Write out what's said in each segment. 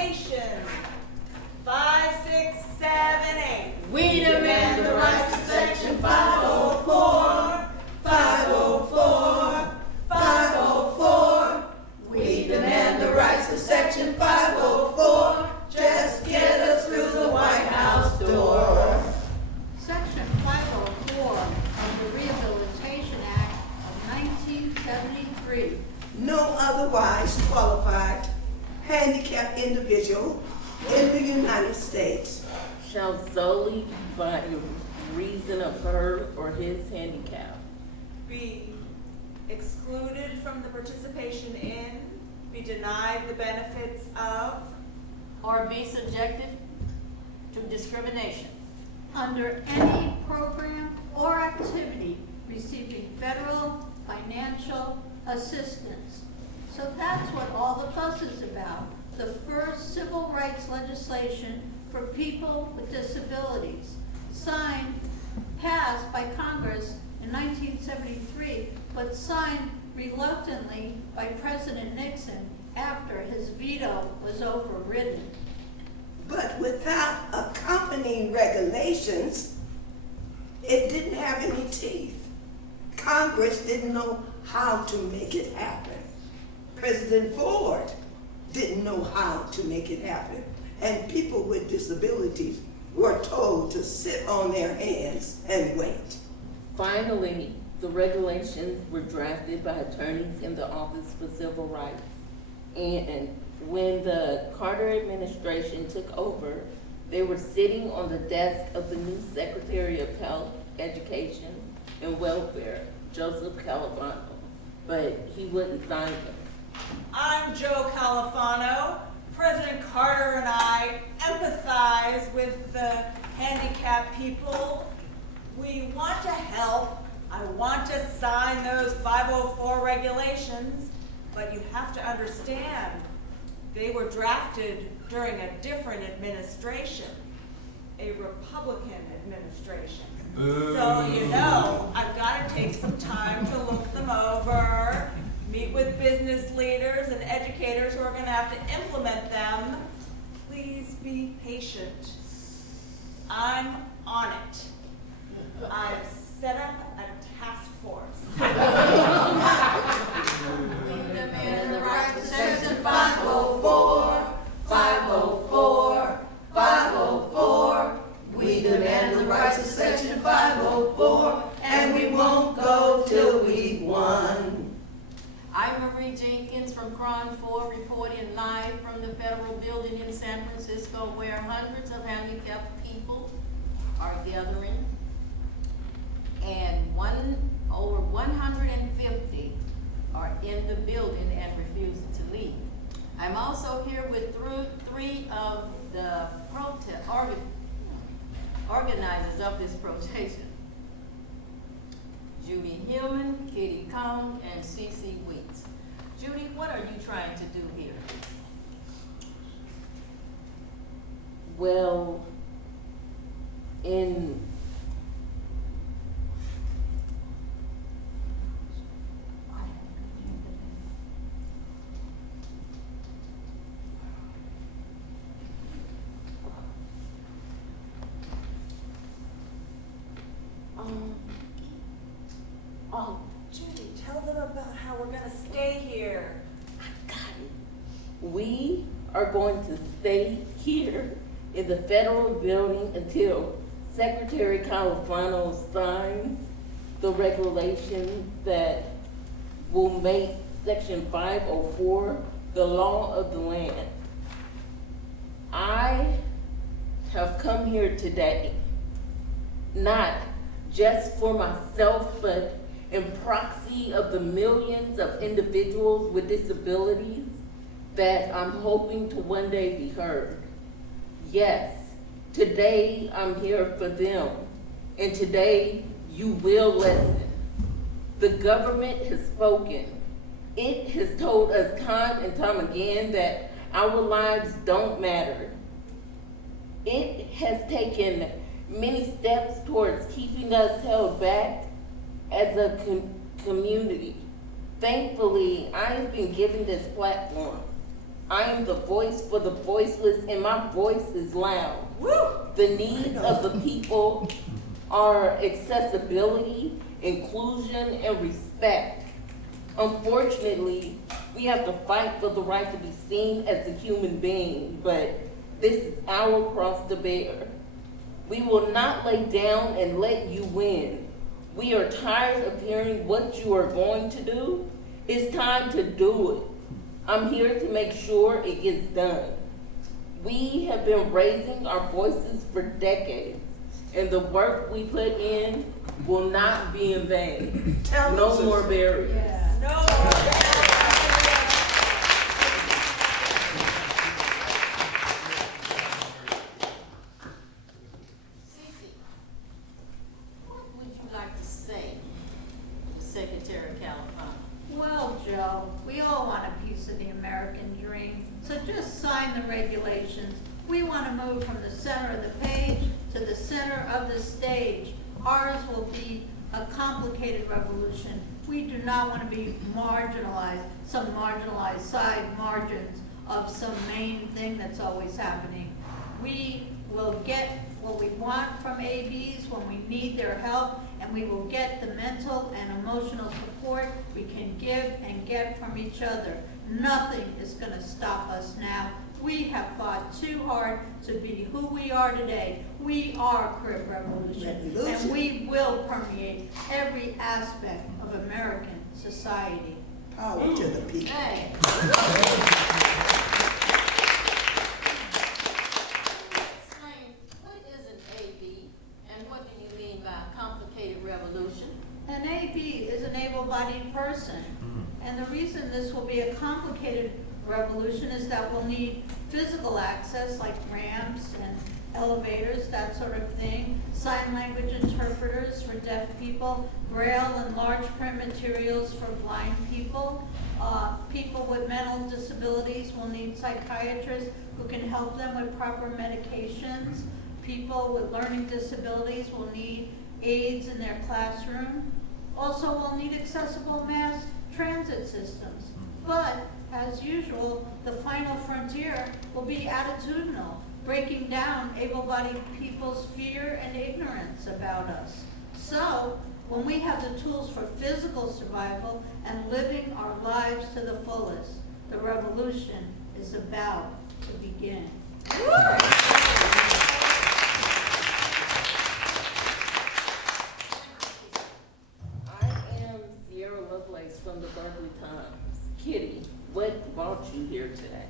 Rehabilitation. 5, 6, 7, 8. We demand the rights of Section 504, 504, 504. We demand the rights of Section 504. Just get us through the White House door. Section 504 of the Rehabilitation Act of 1973. No otherwise qualified handicapped individual in the United States shall solely by reason of her or his handicap Be excluded from the participation in, be denied the benefits of, or be subjected to discrimination Under any program or activity receiving federal financial assistance. So that's what all the fuss is about. The first civil rights legislation for people with disabilities, passed by Congress in 1973, but signed reluctantly by President Nixon after his veto was overridden. but without accompanying regulations, it didn't have any teeth. Congress didn't know how to make it happen. President Ford didn't know how to make it happen. And people with disabilities were told to sit on their hands and wait. Finally, the regulations were drafted by attorneys in the Office for Civil Rights. And when the Carter administration took over, they were sitting on the desk of the new Secretary of Health, Education, and Welfare, Joseph Califano, but he wouldn't sign them. I'm Joe Califano. President Carter and I empathize with the handicapped people. We want to help. I want to sign those 504 regulations, but you have to understand, they were drafted during a different administration, a Republican administration. So, you know, I've got to take some time to look them over, meet with business leaders and educators who are going to have to implement them. Please be patient. I'm on it. I've set up a task force. We demand the right to Section 504, 504, 504. We demand the rights of Section 504, and we won't go till we've won. I'm Marie Jenkins from Cron 4 reporting live from the Federal Building in San Francisco, where hundreds of handicapped people are gathering, and over 150 are in the building and refusing to leave. I'm also here with three of the organizers of this protest: Judy Hillman, Kitty Kong, and Cece Weeks. Judy, what are you trying to do here? Well, in Judy, tell them about how we're going to stay here. we are going to stay here in the federal building until Secretary Califano signs the regulations that will make Section 504 the law of the land. I have come here today not just for myself, but in proxy of the millions of individuals with disabilities that I'm hoping to one day be heard. Yes, today I'm here for them, and today you will listen. The government has spoken. It has told us time and time again that our lives don't matter. It has taken many steps towards keeping us held back as a community. Thankfully, I have been given this platform. I am the voice for the voiceless, and my voice is loud. Woo! The needs of the people are accessibility, inclusion, and respect. Unfortunately, we have to fight for the right to be seen as a human being, but this is our cross to bear. We will not lay down and let you win. We are tired of hearing what you are going to do. It's time to do it. I'm here to make sure it gets done. We have been raising our voices for decades, and the work we put in will not be in vain. Tell No us, more sister. barriers. Yeah, no more. Cece, what would you like to say to Secretary Califano? Well, Joe, we all want a piece of the American dream, so just sign the regulations. We want to move from the center of the page to the center of the stage. Ours will be a complicated revolution. We do not want to be marginalized, some marginalized side margins of some main thing that's always happening. We will get what we want from ABs when we need their help, and we will get the mental and emotional support we can give and get from each other. Nothing is going to stop us now. We have fought too hard to be who we are today. We are Crip Revolution, and we will permeate every aspect of American society. Power to the people. Hey. Explain, what is an AB, and what do you mean by complicated revolution? An AB is an able-bodied person, and the reason this will be a complicated revolution is that we'll need physical access like ramps and elevators, that sort of thing, sign language interpreters for deaf people, braille and large print materials for blind people. People with mental disabilities will need psychiatrists who can help them with proper medications. People with learning disabilities will need aids in their classroom. Also, we'll need accessible mass transit systems. But, as usual, the final frontier will be attitudinal, breaking down able-bodied people's fear and ignorance about us. So, when we have the tools for physical survival and living our lives to the fullest, the revolution is about to begin. From the Berkeley Times. Kitty, what brought you here today?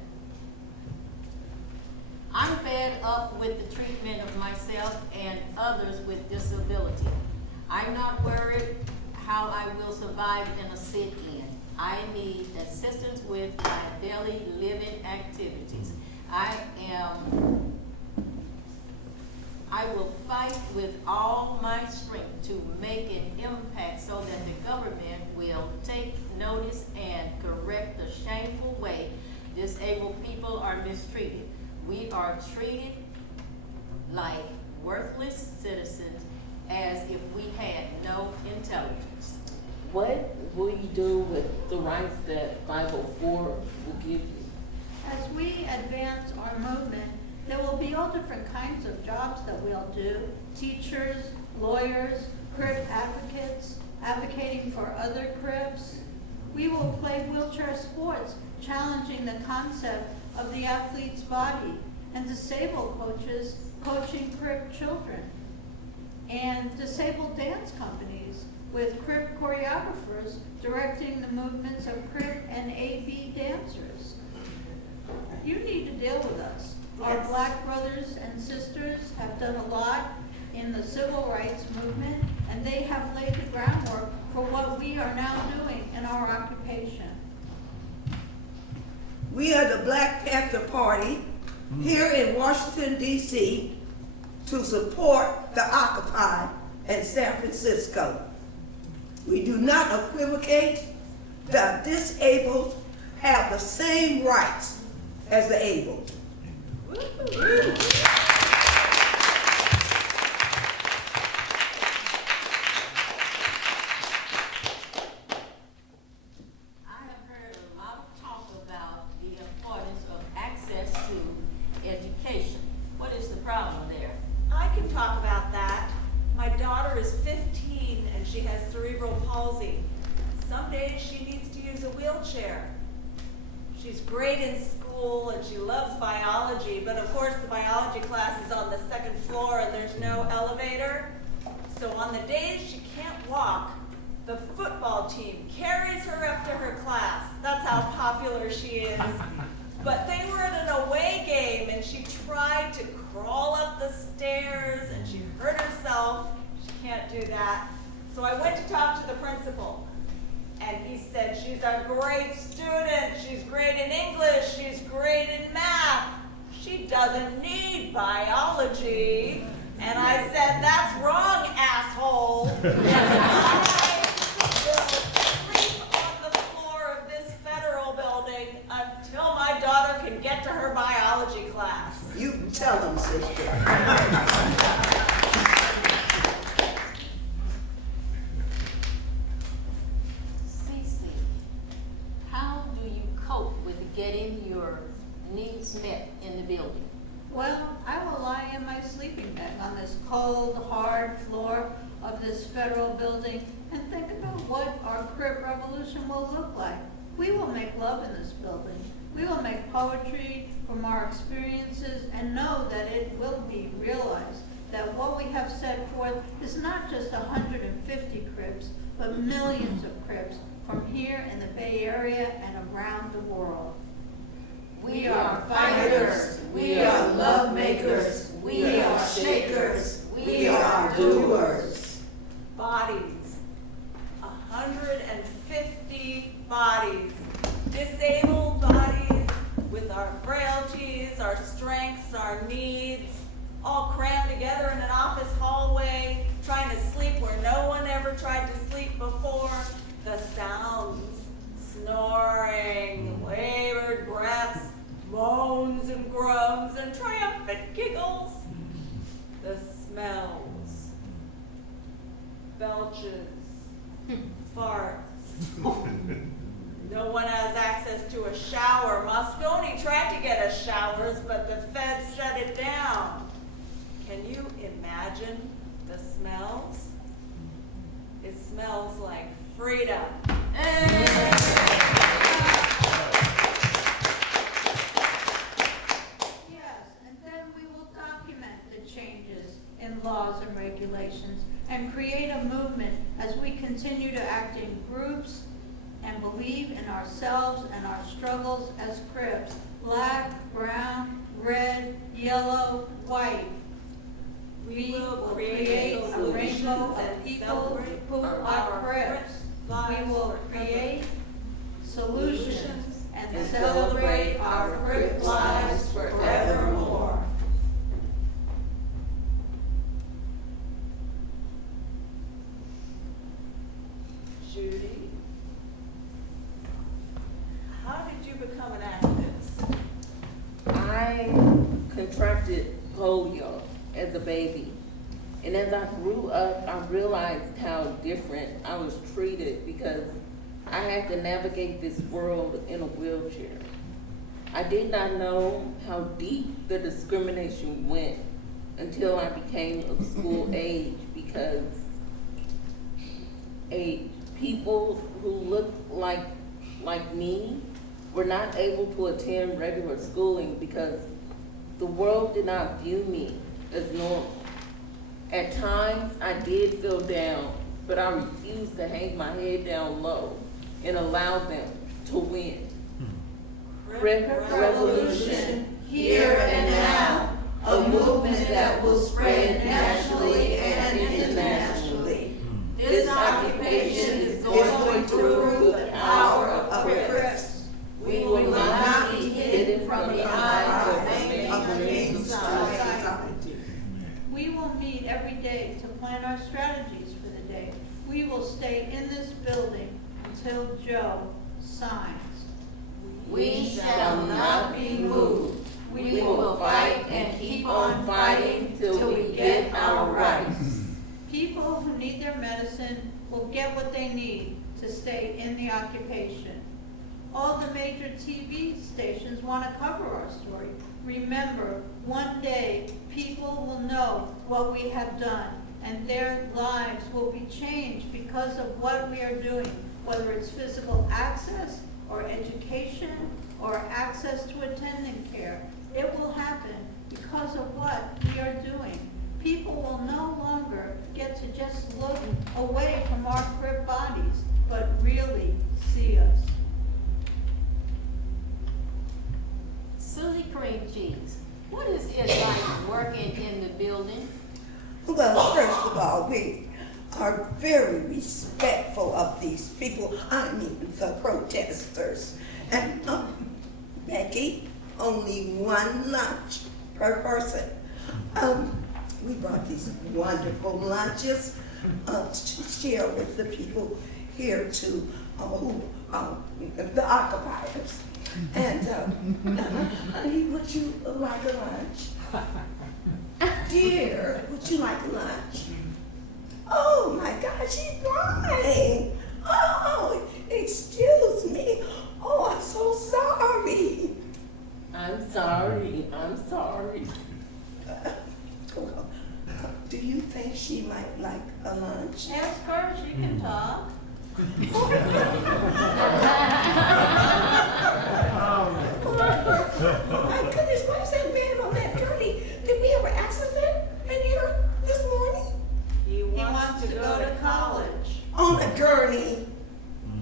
I'm fed up with the treatment of myself and others with disability. I'm not worried how I will survive in a sit-in. I need assistance with my daily living activities. I will fight with all my strength to make an impact so that the government will take notice and correct the shameful way disabled people are mistreated. We are treated like worthless citizens as if we had no intelligence. What will you do with the rights that 504 will give you? As we advance our movement, there will be all different kinds of jobs that we'll do. Teachers, lawyers, Crip advocates, advocating for other Crips. We will play wheelchair sports, challenging the concept of the athlete's body, and disabled coaches coaching Crip children. And disabled dance companies with Crip choreographers directing the movements of Crip and AB dancers. You need to deal with us. Our Black brothers and sisters have done a lot in the civil rights movement, and they have laid the groundwork for what we are now doing in our occupation. We are the Black Panther Party here in Washington, D.C. to support the Occupy in San Francisco. We do not equivocate. The disabled have the same rights as the able. I have heard a lot of talk about the importance of some days she needs to use a wheelchair. She's great in school and she loves biology, but of course the biology class is on the second floor and there's no elevator. So on the days she can't walk, the football team carries her up to her class. That's how popular she is. But they were at an away game and she tried to crawl up the stairs and she hurt herself. She can't do that. So I went to talk to the principal. And he said, she's a great student, she's great in English, she's great in math. She doesn't need biology. And I said, that's wrong, asshole. I will sleep on the floor of this federal building until my daughter can get to her biology class. You tell them, sister. How do you cope with getting your needs met in the building? Well, I will lie in my sleeping bag on this cold, hard floor of this federal building and think about what our Crip revolution will look like. We will make love in this building. We will make poetry from our experiences and know that it will be realized that what we have set forth is not just 150 Crips, but millions of Crips from here in the Bay Area and around the world. We are fighters. We are love makers. We are shakers. We are doers. Bodies, 150 bodies, disabled bodies with our frailties, our strengths, our needs, all crammed together in an office hallway, trying to sleep where no one ever tried to sleep before. The sounds, snoring, labored breaths, moans and groans and triumphant giggles. The smells, belches, farts. No one has access to a shower. Moscone tried to get us showers, but the feds shut it down. Can you imagine the smells? It smells like freedom. Yes, and then we will document the changes in laws and regulations and create a movement as we continue to act in groups and believe in ourselves and our struggles as Crips, black, brown, red, yellow, white. We will create a rainbow of people who are Crips. We will create solutions and celebrate our Crip lives forevermore. Judy, how did you become an activist? I contracted polio as a baby. And as I grew up, I realized how different I was treated because I had to navigate this world in a wheelchair. I did not know how deep the discrimination went until I became of school age because people who looked like me were not able to attend regular schooling because the world did not view me as normal. At times, I did feel down, but I refused to hang my head down low and allow them to win. Crip Revolution, here and now, a movement that will spread nationally and internationally. This occupation is going to prove the power of Crips. We will not be hidden from the eyes of the mainstream society. We will meet every day to plan our strategies for the day. We will stay in this building until Joe signs. We shall not be moved. We will fight and keep on fighting till we get our rights. People who need their medicine will get what they need to stay in the occupation. All the major TV stations want to cover our story. Remember, one day people will know what we have done and their lives will be changed because of what we are doing. whether it's physical access or education or access to attendant care. It will happen because of what we are doing. People will no longer get to just look away from our crip bodies, but really see us. Susie Cream Cheese, what is it like working in the building? Well, first of all, we are very respectful of these people, I mean the protesters. And Becky, only one lunch per person. We brought these wonderful lunches to share with the people here to the occupiers. And honey, would you like a lunch? Dear, would you like a lunch? Oh my God, she's lying. Oh, excuse me. Oh, I'm so sorry. I'm sorry, I'm sorry. Well, do you think she might like a lunch? Ask her, she can talk. My goodness, why is that man on that gurney? Did we have an accident in here this morning? He wants to go to college. On a gurney?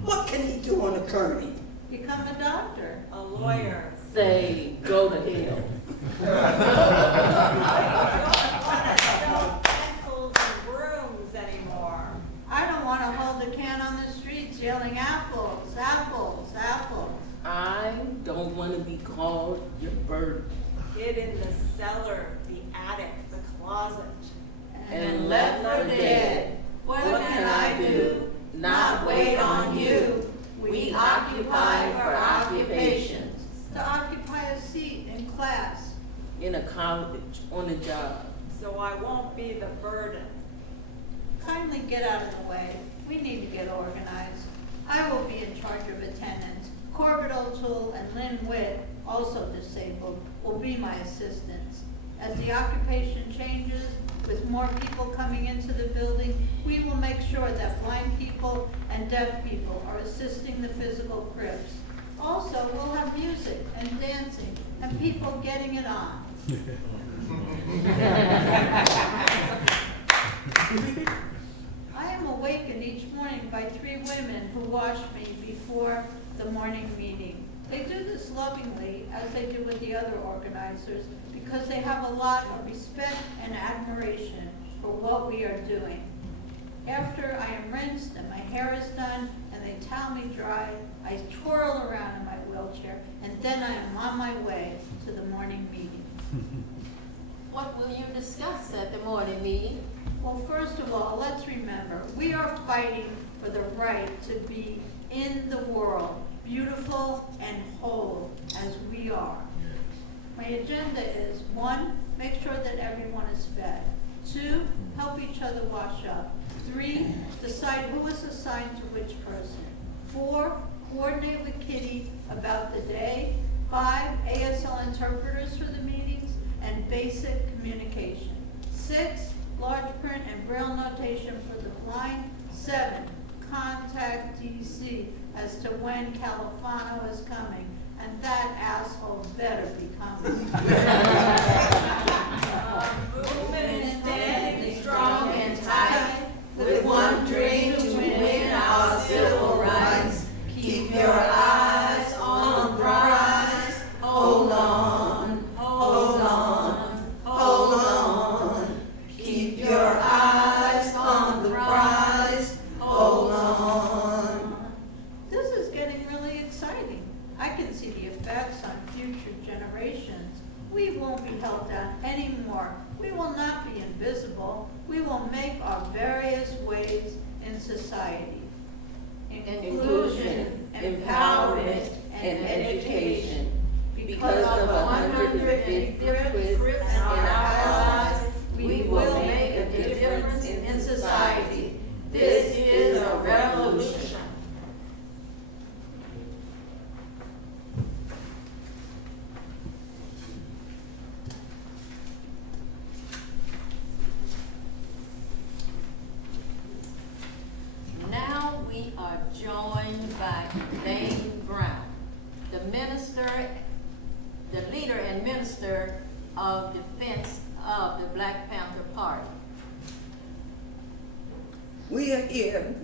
What can he do on a gurney? Become a doctor. A lawyer. Say, go to hell. I don't want to sell pencils and brooms anymore. I don't want to hold the can on the streets yelling apples, apples, apples. I don't want to be called your burden. Get in the cellar, the attic, the closet. And left for dead. What can I do? Not wait on you. We occupy for occupations. To occupy a seat in class. In a college, on a job. So I won't be the burden. Kindly get out of the way. We need to get organized. I will be in charge of attendance. Corbett O'Toole and Lynn Witt, also disabled, will be my assistants. As the occupation changes, with more people coming into the building, we will make sure that blind people and deaf people are assisting the physical crips. Also, we'll have music and dancing and people getting it on. I am awakened each morning by 3 women who wash me before the morning meeting. They do this lovingly, as they do with the other organizers, because they have a lot of respect and admiration for what we are doing. After I am rinsed and my hair is done and they towel me dry, I twirl around in my wheelchair and then I am on my way to the morning meeting. What will you discuss at the morning meeting? Well, first of all, let's remember, we are fighting for the right to be in the world, beautiful and whole as we are. My agenda is 1, make sure that everyone is fed. 2, help each other wash up. 3, decide who is assigned to which person. 4, coordinate with Kitty about the day. 5, ASL interpreters for the meetings and basic communication. 6, large print and braille notation for the blind. 7, contact DC as to when Califano is coming, and that asshole better be coming. Movement is standing strong and tight, with one dream to win our civil rights. Keep your eyes on the prize. Hold on, hold on, hold on. Keep your eyes on the prize. Hold on. This is getting really exciting. I can see the effects on future generations. We won't be held down anymore. We will not be invisible. We will make our various ways in society. Inclusion, empowerment, and education. Because of 150 Crips in our lives, we will make a difference in society. This is a revolution. Now we are joined the leader and minister of defense of the Black Panther Party. We are here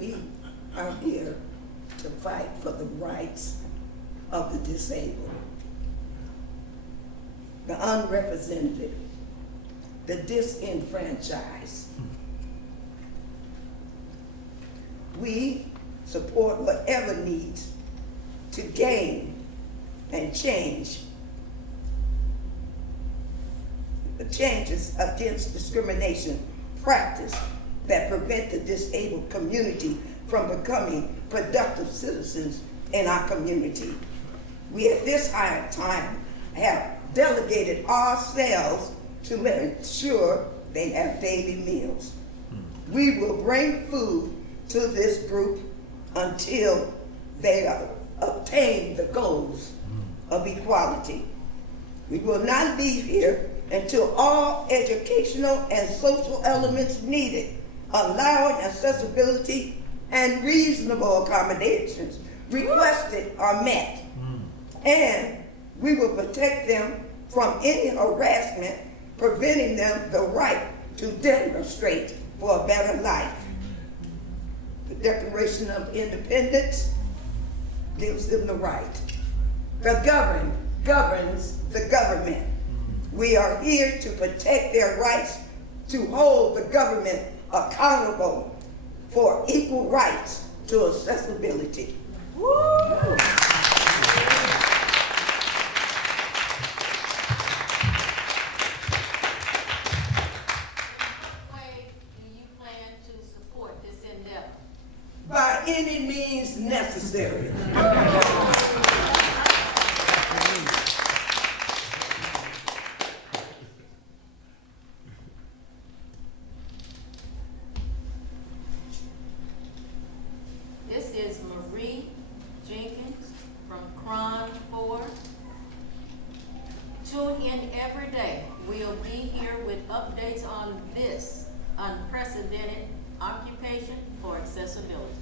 to fight for the rights of the disabled, the unrepresented, the disenfranchised. We support whatever needs to gain and change the changes against discrimination practice that prevent the disabled community from becoming productive citizens in our community. We at this time have delegated ourselves to ensure they have daily meals. We will bring food to this group until they obtain the goals of equality. We will not leave here until all educational and social elements needed, allowing accessibility and reasonable accommodations requested are met. And we will protect them from any harassment, preventing them the right to demonstrate for a better life. The Declaration of Independence gives them the right. The governed governs the government. We are here to protect their rights, to hold the government accountable for equal rights to accessibility. Woo! By any means necessary. This is Marie Jenkins from Cron 4. Tune in every day. We'll be here with updates on this unprecedented occupation for accessibility.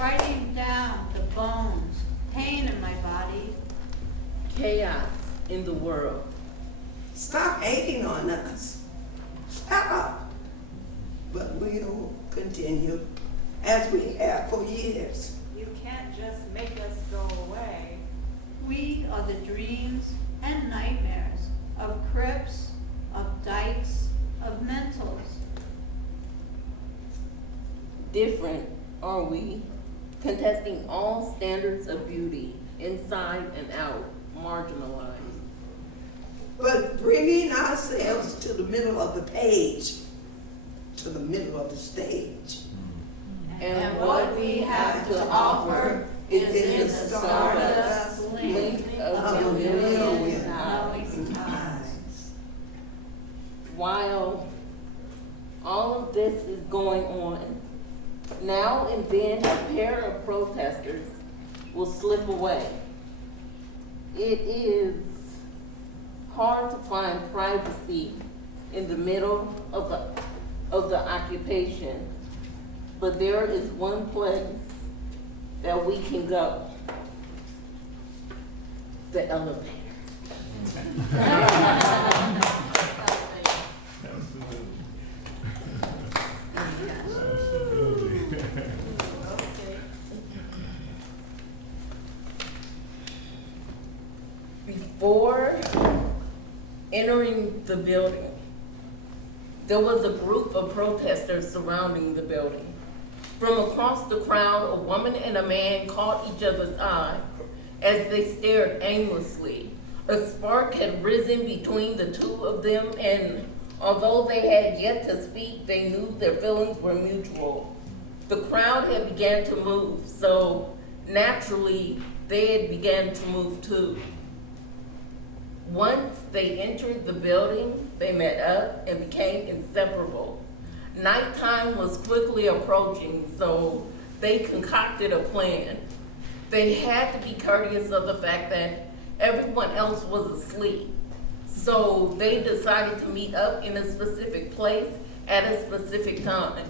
Writing down the bones, pain in my body. Chaos in the world. Stop hating on us. Stop. But we'll continue as we have for years. You can't just make us go away. We are the dreams and nightmares of Crips, of Dykes, of Mentals. Different are we, contesting all standards of beauty, inside and out, marginalized. But bringing ourselves to the middle of the page, to the middle of the stage. And what we have to offer is in the stardust blink of a million eyes. While all of this is going on, now and then a pair of protesters will slip away. It is hard to find privacy in the middle of the occupation, but there is one place that we can go: the elevator. Before entering the building, there was a group of protesters surrounding the building. From across the crowd, a woman and a man caught each other's eye as they stared aimlessly. A spark had risen between the two of them, and although they had yet to speak, they knew their feelings were mutual. The crowd had begun to move, so naturally they had begun to move too. Once they entered the building, they met up and became inseparable. Nighttime was quickly approaching, so they concocted a plan. They had to be courteous of the fact that everyone else was asleep. So they decided to meet up in a specific place at a specific time.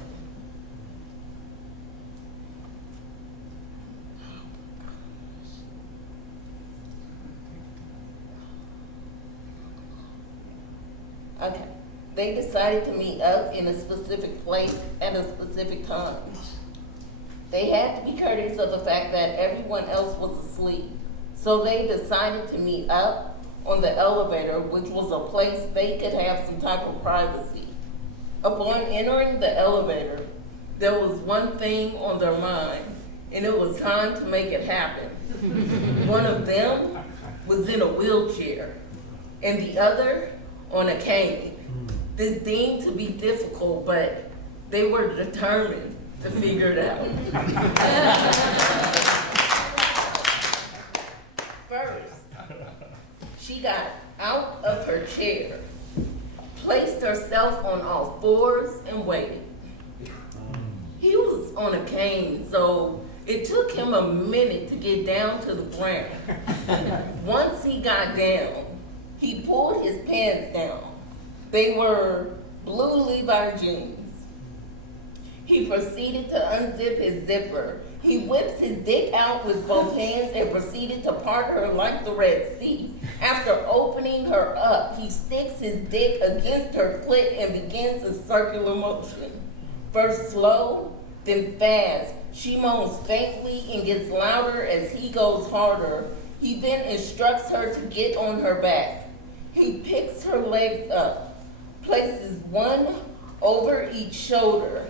Okay. They decided to meet up in a specific place at a specific time. They had to be courteous of the fact that everyone else was asleep. So they decided to meet up on the elevator, which was a place they could have some type of privacy. Upon entering the elevator, there was one thing on their mind, and it was time to make it happen. One of them was in a wheelchair, and the other on a cane. This seemed to be difficult, but they were determined to figure it out. First, she got out of her chair, placed herself on all fours, and waited. He was on a cane, so it took him a minute to get down to the ground. Once he got down, he pulled his pants down. They were blue Levi jeans. He proceeded to unzip his zipper. He whips his dick out with both hands and proceeded to part her like the Red Sea. After opening her up, he sticks his dick against her clit and begins a circular motion. First slow, then fast. She moans faintly and gets louder as he goes harder. He then instructs her to get on her back. He picks her legs up, places one over each shoulder,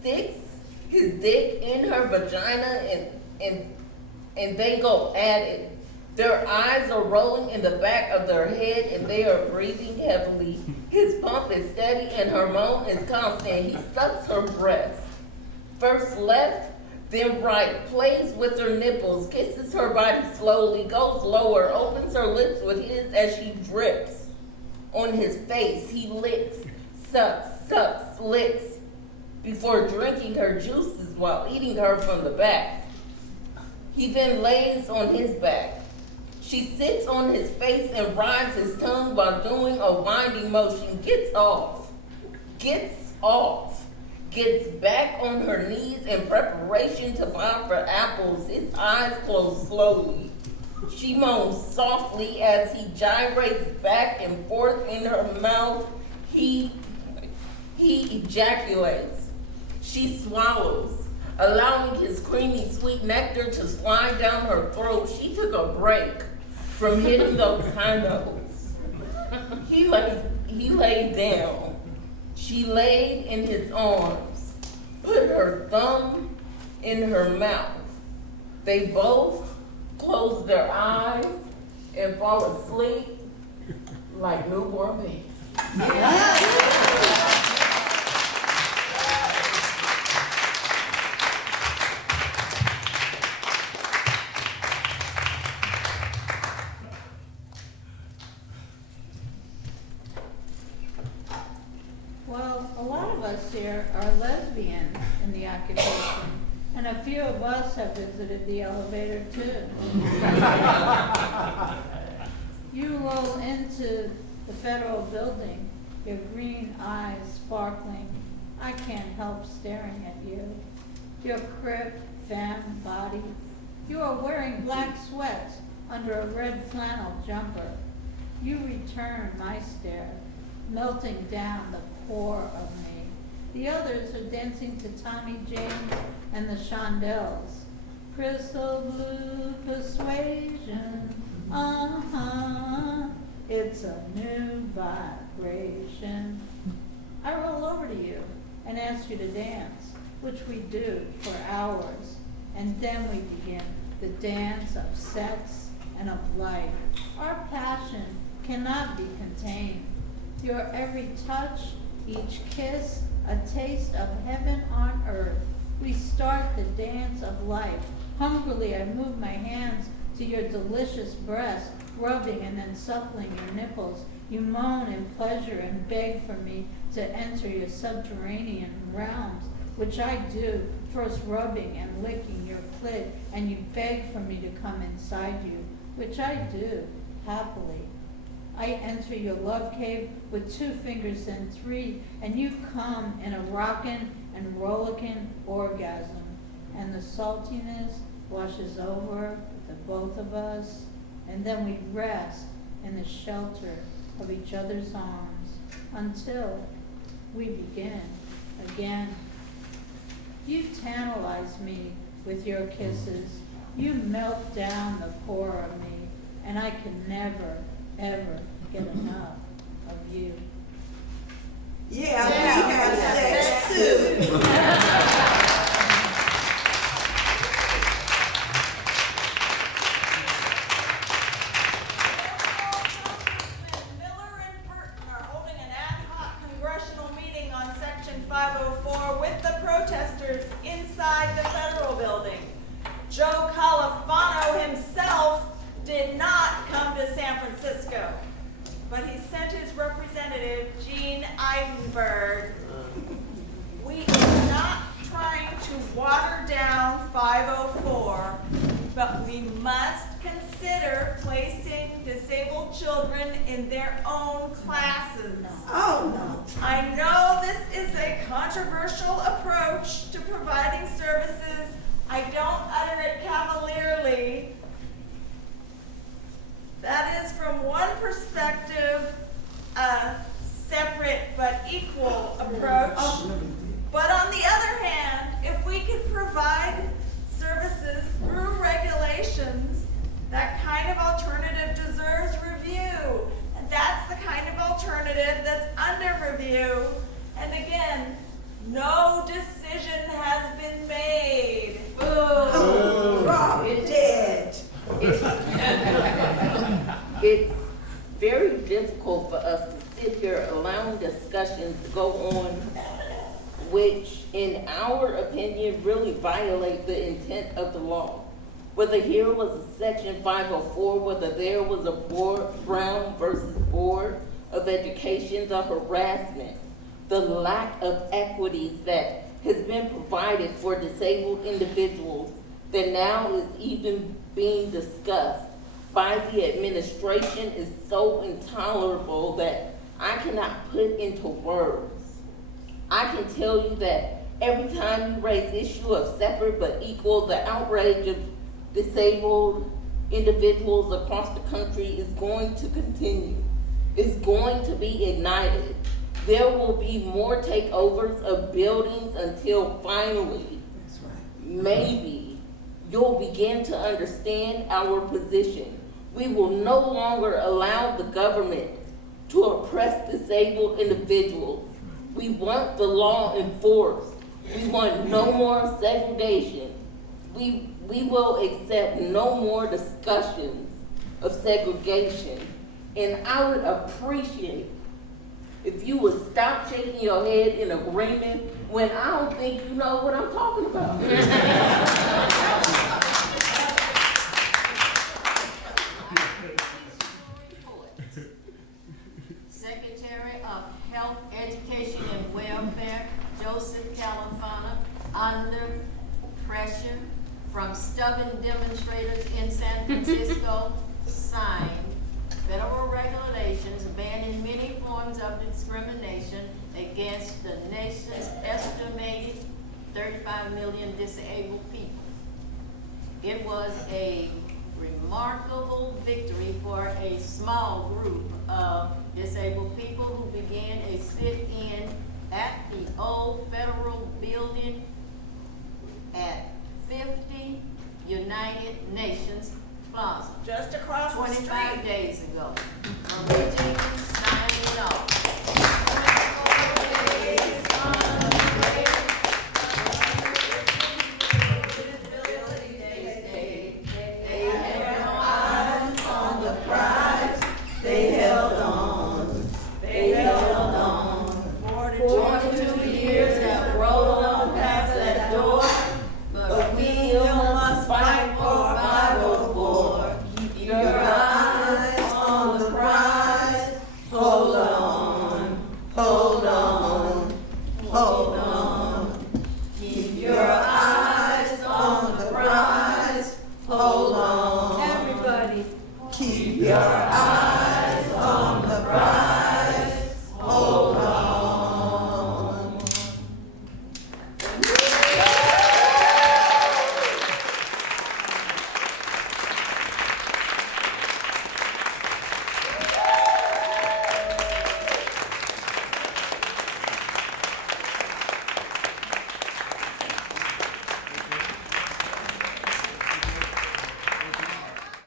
sticks his dick in her vagina, and they go at it. Their eyes are rolling in the back of their head, and they are breathing heavily. His pump is steady and her moan is constant. He sucks her breath. First left, then right, plays with her nipples, kisses her body slowly, goes lower, opens her lips with his as she drips on his face. He licks, sucks, licks, before drinking her juices while eating her from the back. He then lays on his back. She sits on his face and rides his tongue while doing a winding motion, gets off, gets back on her knees in preparation to bound for apples, his eyes close slowly. She moans softly as he gyrates back and forth in her mouth. He ejaculates. She swallows, allowing his creamy sweet nectar to slide down her throat. She took a break from hitting those high notes. He laid down. She laid in his arms, put her thumb in her mouth. They both closed their eyes and fall asleep like newborn babies. Well, a lot of us here are lesbians in the occupation, and a few of us have visited the elevator too. You roll into the federal building, your green eyes sparkling. I can't help staring at you. Your crip, femme body. You are wearing black sweats under a red flannel jumper. You return my stare, melting down the core of me. The others are dancing to Tommy James and the Shondells. Crystal blue persuasion, it's a new vibration. I roll over to you and ask you to dance, which we do for hours, and then we begin the dance of sex and of life. Our passion cannot be contained. Your every touch, each kiss, a taste of heaven on earth. We start the dance of life. Hungrily I move my hands to your delicious breast, rubbing and then suckling your nipples. You moan in pleasure and beg for me to enter your subterranean realms, which I do, first rubbing and licking your clit, and you beg for me to come inside you, which I do, happily. I enter your love cave with 2 fingers and 3, and you come in a rockin' and rollickin' orgasm, and the saltiness washes over the both of us, and then we rest in the shelter of each other's arms until we begin again. You tantalize me with your kisses. You melt down the core of me, and I can never, ever get enough of you. Yeah, we have sex too. Miller and Burton are holding an ad hoc congressional meeting on Section 504 with the protesters inside the federal building. Joe Califano himself did not come to San Francisco, but he sent his representative, Gene Eidenberg. We are not trying to water down 504, but we must consider placing disabled children in their own classes. Oh, no. I know this is a controversial approach to providing services. I don't utter it cavalierly. That is, from one perspective, a separate but equal approach. But on the other hand, if we could provide services through regulations, that kind of alternative deserves review. And that's the kind of alternative that's under review. And again, no decision has been made. Oh, Rob dead. It's very difficult for us to sit here allowing discussions to go on which, in our opinion, really violate the intent of the law. Whether here was a Section 504, whether there was a Brown versus Board of Education, the harassment, the lack of equities that has been provided for disabled individuals that now is even being discussed by the administration is so intolerable that I cannot put into words. I can tell you that every time you raise issue of separate but equal, the outrage of disabled individuals across the country is going to continue. It's going to be ignited. There will be more takeovers of buildings until finally, maybe, you'll begin to understand our position. We will no longer allow the government to oppress disabled individuals. We want the law enforced. We want no more segregation. We will accept no more discussions of segregation. And I would appreciate if you would stop shaking your head in agreement when I don't think you know what I'm talking about. Secretary of Health, Education, and Welfare, Joseph Califano, under pressure from stubborn demonstrators in San Francisco, signed federal regulations banning many forms of discrimination against the nation's estimated 35 million disabled people. It was a remarkable victory for a small group of disabled people who began a sit-in at the old federal building at 50 United Nations Plaza. Just across the street. 25 days ago. Norwegian